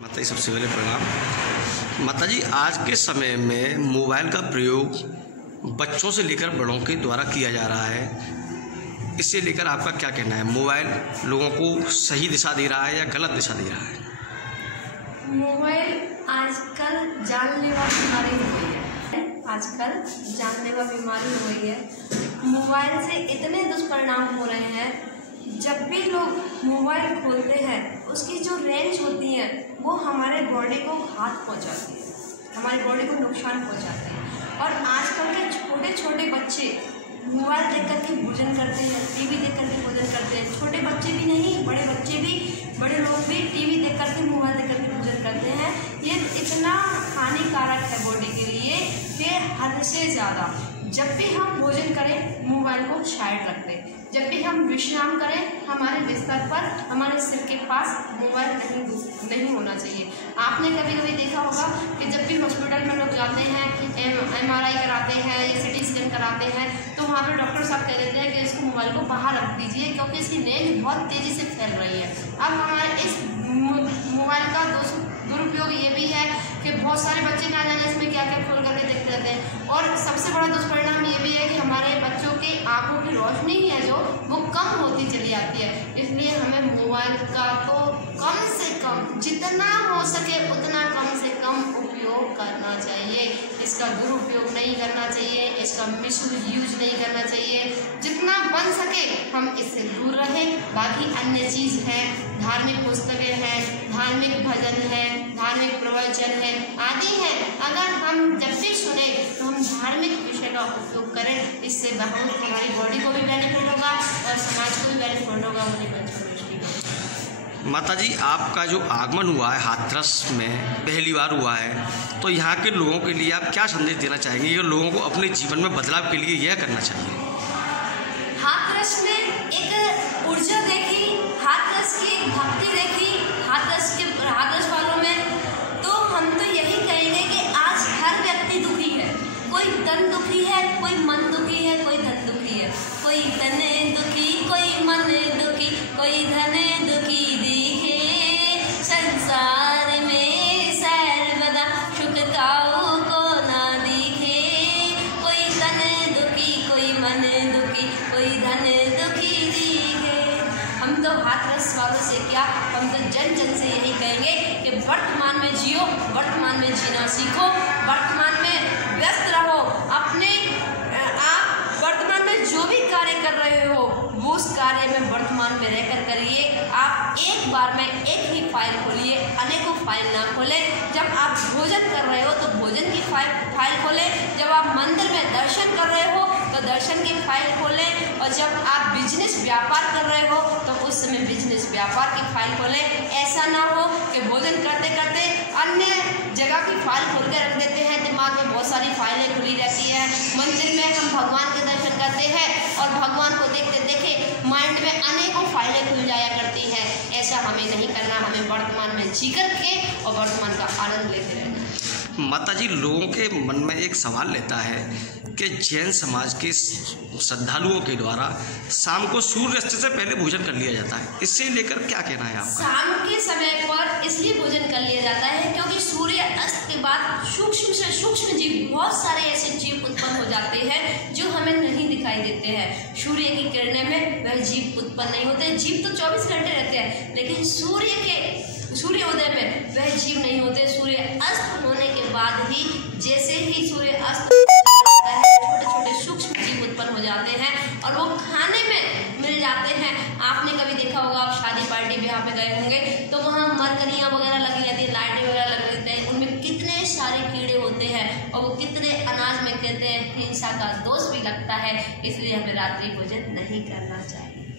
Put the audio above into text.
माता जी सबसे पहले प्रणाम। माता जी, आज के समय में मोबाइल का प्रयोग बच्चों से लेकर बड़ों के द्वारा किया जा रहा है। इससे लेकर आपका क्या कहना है? मोबाइल लोगों को सही दिशा दे रहा है या गलत दिशा दे रहा है? मोबाइल आजकल जानलेवा बीमारी हो गई है। आजकल जानलेवा बीमारी हो गई है। मोबाइल से इतने दुष्परिणाम हो रहे हैं। जब भी लोग मोबाइल खोलते हैं उसकी जो रेंज होती है वो हमारे बॉडी को घात पहुंचाती है, हमारी बॉडी को नुकसान पहुंचाती है। और आजकल के छोटे छोटे बच्चे मोबाइल देख करके भोजन करते हैं, टीवी देख करके भोजन करते हैं। छोटे बच्चे भी नहीं, बड़े बच्चे भी, बड़े लोग भी टीवी देख करके, मोबाइल देख करके भोजन करते हैं। ये इतना हानिकारक है बॉडी के लिए कि हद से ज़्यादा। जब भी हम भोजन करें मोबाइल को साइड रख दें। जब भी हम विश्राम करें हमारे बिस्तर पर, हमारे सिर के पास मोबाइल नहीं होना चाहिए। आपने कभी कभी देखा होगा कि जब भी हॉस्पिटल में लोग जाते हैं, MRI कराते हैं या CT स्कैन कराते हैं, तो वहाँ पर डॉक्टर साहब कह देते हैं कि इसको मोबाइल को बाहर रख दीजिए क्योंकि इसकी रेंज बहुत तेज़ी से फैल रही है। अब हमारे इस मोबाइल का दुरुपयोग ये भी है कि बहुत सारे बच्चे ना जाने इसमें क्या क्या खोल करके देखते रहते हैं। और सबसे बड़ा दुष्परिणाम ये भी है कि हमारे बच्चों की आंखों की रोशनी है जो वो कम होती चली आती है। इसलिए हमें मोबाइल का तो कम से कम, जितना हो सके उतना कम से कम उपयोग करना चाहिए। इसका दुरुपयोग नहीं करना चाहिए, इसका मिसयूज नहीं करना चाहिए। जितना बन सके हम इससे दूर रहें। बाकी अन्य चीज़ हैं, धार्मिक पुस्तकें हैं, धार्मिक भजन है, धार्मिक प्रवचन है, आदि हैं। अगर हम जब भी सुने तो हम धार्मिक विषय का उपयोग करें। इससे बहुत हमारी बॉडी को भी बेनिफिट होगा और समाज को भी बेनिफिट होगा। माता जी, आपका जो आगमन हुआ है हाथरस में पहली बार हुआ है, तो यहाँ के लोगों के लिए आप क्या संदेश देना चाहेंगे कि लोगों को अपने जीवन में बदलाव के लिए यह करना चाहिए? हाथरस में एक ऊर्जा देखी, हाथरस की एक भक्ति देखी, हाथरस वालों में, तो हम तो यही कहेंगे कि आज हर व्यक्ति दुखी है। कोई तन दुखी है, कोई मन दुखी है, कोई धन दुखी है। कोई तन दुखी, कोई मन दुखी, कोई धन दुखी दिखे। संसार में सर्वदा सुख काऊ को ना दिखे। कोई तन दुखी, कोई मन दुखी, कोई धन दुखी दिखे। हम तो हाथरस वालों से क्या, हम तो जन जन से यही कहेंगे कि वर्तमान में जियो, वर्तमान में जीना सीखो, वर्तमान में व्यस्त रहो। अपने आप वर्तमान में जो भी कार्य कर रहे हो वो उस कार्य में वर्तमान में रहकर करिए। आप एक बार में एक ही फाइल खोलिए, अनेकों फाइल ना खोलें। जब आप भोजन कर रहे हो तो भोजन की फाइल खोलें। जब आप मंदिर में दर्शन कर रहे हो तो दर्शन की फाइल खोलें। और जब आप बिजनेस व्यापार कर रहे हो तो उस समय बिजनेस व्यापार की फाइल खोलें। ऐसा ना हो कि भोजन करते करते अन्य जगह की फाइल खोल के रख देते हैं। दिमाग में बहुत सारी फाइलें खुली रहती है। मंदिर में हम भगवान के दर्शन करते हैं और भगवान को देखते देखे माइंड में अनेकों फाइलें खुल जाया करती हैं। ऐसा हमें नहीं करना। हमें वर्तमान में जी करके और वर्तमान का आनंद लेते रहना। माता जी, लोगों के मन में एक सवाल रहता है कि जैन समाज के श्रद्धालुओं के द्वारा शाम को सूर्यास्त से पहले भोजन कर लिया जाता है। इससे लेकर क्या कहना है आपका? शाम के समय पर इसलिए भोजन कर लिया जाता है क्योंकि सूर्य अस्त के बाद सूक्ष्म से सूक्ष्म जीव, बहुत सारे ऐसे जीव उत्पन्न हो जाते हैं जो हमें नहीं दिखाई देते हैं। सूर्य की किरणें में वह जीव उत्पन्न नहीं होते। जीव तो 24 घंटे रहते हैं, लेकिन सूर्योदय में वह जीव नहीं होते। सूर्य अस्त होने के बाद ही, जैसे ही सूर्य अस्त होता है, छोटे छोटे सूक्ष्म जीव उत्पन्न हो जाते हैं और वो खाने में मिल जाते हैं। आपने कभी देखा होगा, आप शादी पार्टी ब्याह पे गए होंगे तो वहाँ मरकरियाँ वगैरह लगी रहती है, लाइटें वगैरह लगे रहते हैं, उनमें कितने सारे कीड़े होते हैं और वो कितने अनाज में कहते हैं हिंसा का दोष भी लगता है। इसलिए हमें रात्रि भोजन नहीं करना चाहिए।